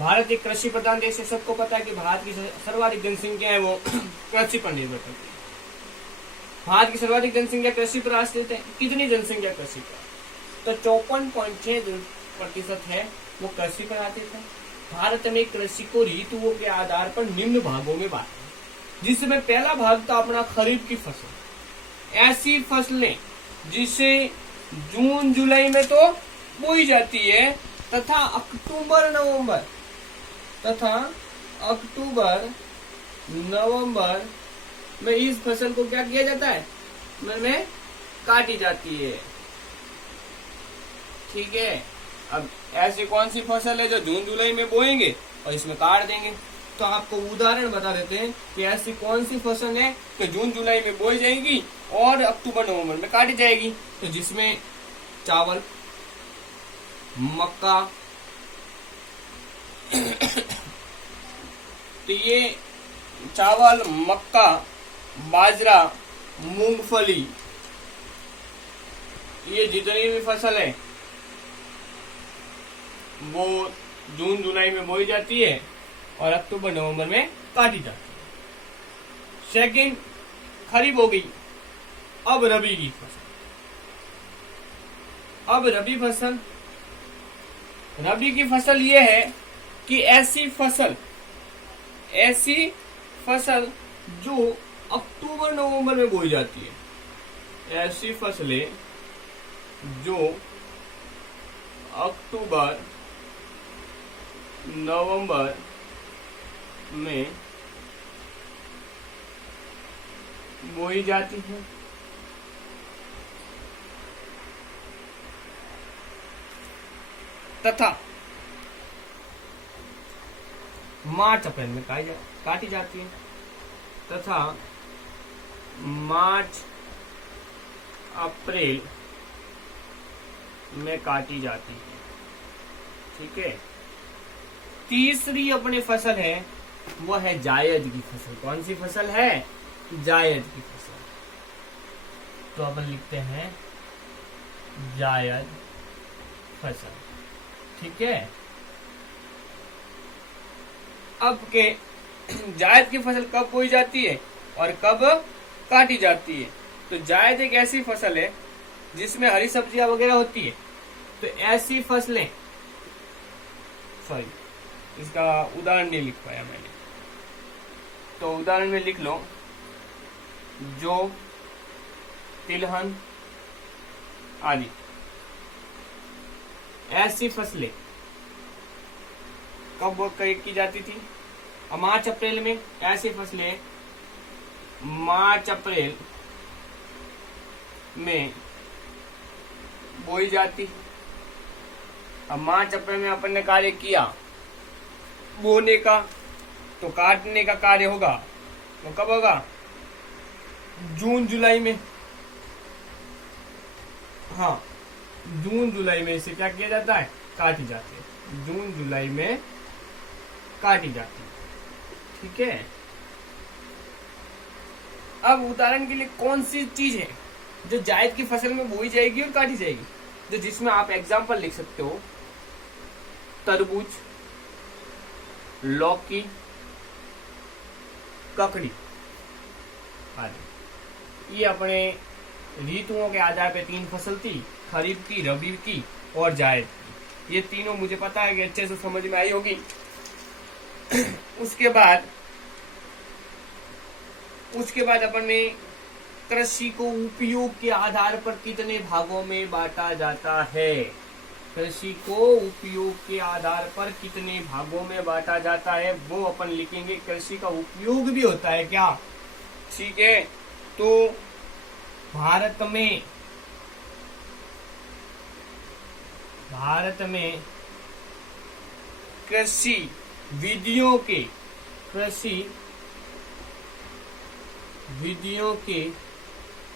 भारत एक कृषि प्रधान देश है। सबको पता है कि भारत की सर्वाधिक जनसंख्या है वो कृषि पर निर्भर करती है। भारत की सर्वाधिक जनसंख्या कृषि पर आश्रित है। कितनी जनसंख्या कृषि पर? तो 54.6% है वो कृषि पर आश्रित है। भारत में कृषि को ऋतुओं के आधार पर निम्न भागों में बांटा है, जिसमें पहला भाग था अपना खरीफ की फसल। ऐसी फसलें जिसे जून जुलाई में तो बोई जाती है तथा अक्टूबर नवंबर में इस फसल को क्या किया जाता है, में काटी जाती है। ठीक है। अब ऐसी कौन सी फसल है जो जून जुलाई में बोएंगे और इसमें काट देंगे? तो आपको उदाहरण बता देते हैं कि ऐसी कौन सी फसल है कि जून जुलाई में बोई जाएगी और अक्टूबर नवंबर में काटी जाएगी। तो जिसमें चावल, मक्का, तो ये चावल, मक्का, बाजरा, मूंगफली, ये जितनी भी फसल है वो जून जुलाई में बोई जाती है और अक्टूबर नवंबर में काटी जाती है। सेकंड, खरीफ हो गई। अब रबी की फसल। अब रबी की फसल ये है कि ऐसी फसल जो अक्टूबर नवंबर में बोई जाती है। ऐसी फसलें जो अक्टूबर नवंबर में बोई जाती है। तथा मार्च अप्रैल में काटी जाती है। तथा मार्च अप्रैल में काटी जाती है। ठीक है। तीसरी अपनी फसल है वो है जायद की फसल। कौन सी फसल है? जायद की फसल। तो अपन लिखते हैं जायद फसल। ठीक है। अब के जायद की फसल कब बोई जाती है और कब काटी जाती है? तो जायद एक ऐसी फसल है जिसमें हरी सब्जियां वगैरह होती है। तो ऐसी फसलें, सॉरी इसका उदाहरण नहीं लिख पाया मैंने, तो उदाहरण में लिख लो जो तिलहन आदि। ऐसी फसलें कब की जाती थी? मार्च अप्रैल में। ऐसी फसलें मार्च अप्रैल में बोई जाती। अब मार्च अप्रैल में अपन ने कार्य किया बोने का, तो काटने का कार्य होगा तो कब होगा? जून जुलाई में। हाँ, जून जुलाई में इसे क्या किया जाता है? काटी जाती है। जून जुलाई में काटी जाती है। ठीक है। अब उदाहरण के लिए कौन सी चीज है जो जायद की फसल में बोई जाएगी और काटी जाएगी? तो जिसमें आप एग्जाम्पल लिख सकते हो तरबूज, लौकी, ककड़ी आदि। ये अपने ऋतुओं के आधार पे 3 फसल थी, खरीफ की, रबी की और जायद की। ये तीनों मुझे पता है कि अच्छे से समझ में आई होगी। उसके बाद अपन ने कृषि को उपयोग के आधार पर कितने भागों में बांटा जाता है? कृषि को उपयोग के आधार पर कितने भागों में बांटा जाता है वो अपन लिखेंगे। कृषि का उपयोग भी होता है क्या? ठीक है। तो भारत में कृषि विधियों के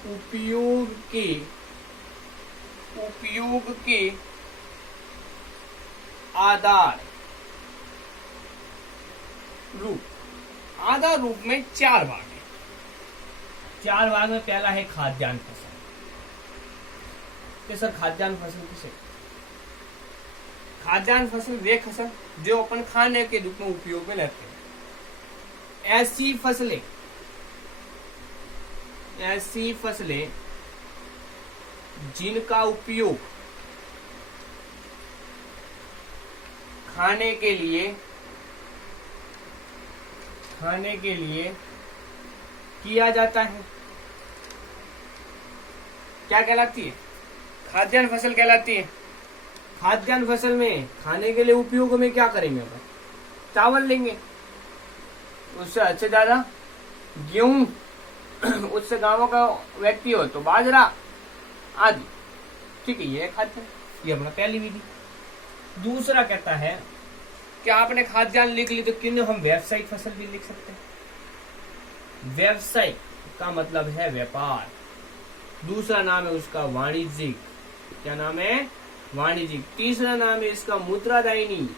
उपयोग के आधार रूप में 4 भाग है। 4 भाग में पहला है खाद्यान्न फसल। कि सर खाद्यान्न फसल किसे? खाद्यान्न फसल वे फसल जो अपन खाने के रूप में उपयोग में लेते हैं। ऐसी फसलें जिनका उपयोग खाने के लिए किया जाता है, क्या कहलाती है? खाद्यान्न फसल कहलाती है। खाद्यान्न फसल में खाने के लिए उपयोग में क्या करेंगे अपन? चावल लेंगे, उससे अच्छे ज्यादा गेहूं, उससे गांवों का व्यक्ति हो तो बाजरा आदि। ठीक है, ये खाद्यान्न, ये अपना पहली विधि। दूसरा कहता है कि आपने खाद्यान्न लिख ली तो क्यों हम व्यावसायिक फसल भी लिख सकते हैं। व्यावसायिक का मतलब है व्यापार, दूसरा नाम है उसका वाणिज्यिक। क्या नाम है? वाणिज्यिक। तीसरा नाम है इसका मुद्रादायिनी।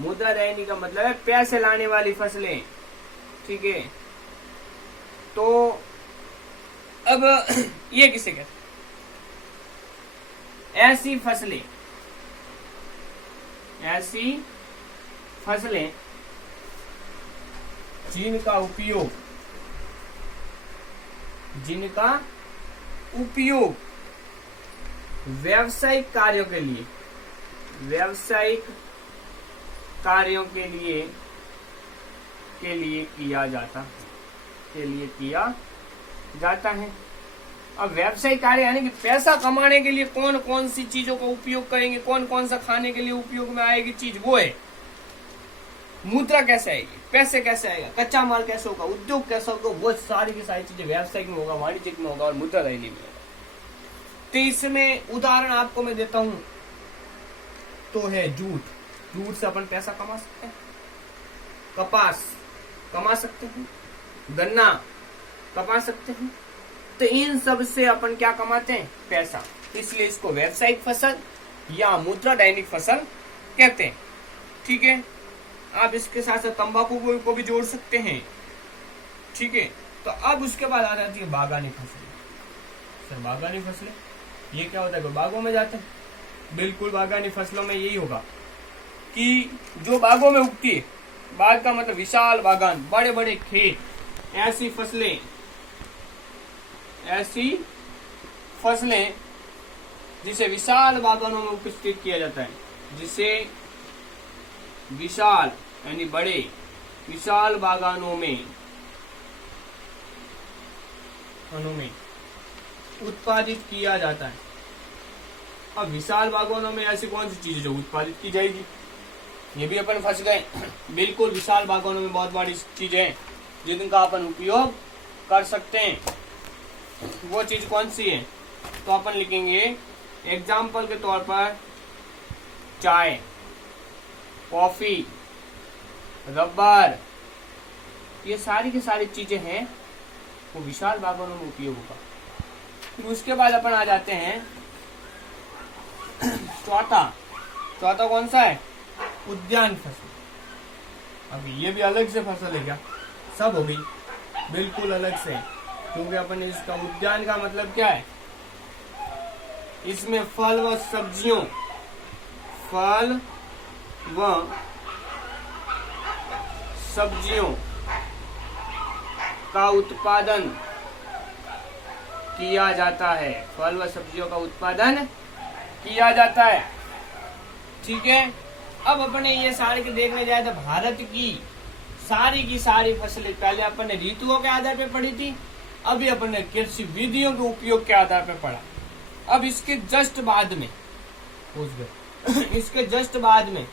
मुद्रादायिनी का मतलब है पैसे लाने वाली फसलें। ठीक है, तो अब ये किसे कहते हैं? ऐसी फसलें जिनका उपयोग व्यावसायिक कार्यों के लिए किया जाता है। अब व्यावसायिक कार्य यानी कि पैसा कमाने के लिए कौन कौन सी चीजों का उपयोग करेंगे, कौन कौन सा खाने के लिए उपयोग में आएगी चीज, वो है मुद्रा कैसे आएगी, पैसे कैसे आएगा, कच्चा माल कैसे होगा, उद्योग कैसा होगा, वो सारी की सारी चीजें व्यावसायिक में होगा, वाणिज्यिक में होगा और मुद्रादायिनी में होगा। तो इसमें उदाहरण आपको मैं देता हूं तो है जूट से अपन पैसा कमा सकते हैं, कपास कमा सकते हैं, गन्ना कमा सकते हैं। तो इन सब से अपन क्या कमाते हैं? पैसा। इसलिए इसको व्यावसायिक फसल या मुद्रादायिनी फसल कहते हैं। ठीक है, आप इसके साथ साथ तंबाकू को भी जोड़ सकते हैं। ठीक है, तो अब उसके बाद आ जाती है बागानी फसलें। सर बागानी फसलें ये क्या होता है? बागों में जाते हैं। बिल्कुल, बागानी फसलों में यही होगा कि जो बागों में उगती है, बाग का मतलब विशाल बागान, बड़े बड़े खेत, ऐसी फसलें जिसे विशाल बागानों में उपस्थित किया जाता है, जिसे विशाल यानी बड़े विशाल बागानों में उत्पादित किया जाता है। अब विशाल बागानों में ऐसी कौन सी चीजें जो उत्पादित की जाएगी? ये भी अपन फंस गए। बिल्कुल, विशाल बागानों में बहुत बड़ी चीजें हैं जिनका अपन उपयोग कर सकते हैं। वो चीज कौन सी है? तो अपन लिखेंगे एग्जाम्पल के तौर पर चाय, कॉफी, रबर, ये सारी की सारी चीजें हैं, वो विशाल बागानों में उपयोग होगा। फिर उसके बाद अपन आ जाते हैं चौथा कौन सा है? उद्यान फसल। अब ये भी अलग से फसल है क्या? सब हो गई बिल्कुल अलग से, क्योंकि अपन इसका उद्यान का मतलब क्या है? इसमें फल व सब्जियों का उत्पादन किया जाता है। फल व सब्जियों का उत्पादन किया जाता है। ठीक है, अब अपने ये सारे के देखने जाए तो भारत की सारी फसलें पहले अपन ने ऋतुओं के आधार पे पढ़ी थी, अभी अपन ने कृषि विधियों के उपयोग के आधार पे पढ़ा। अब इसके जस्ट बाद में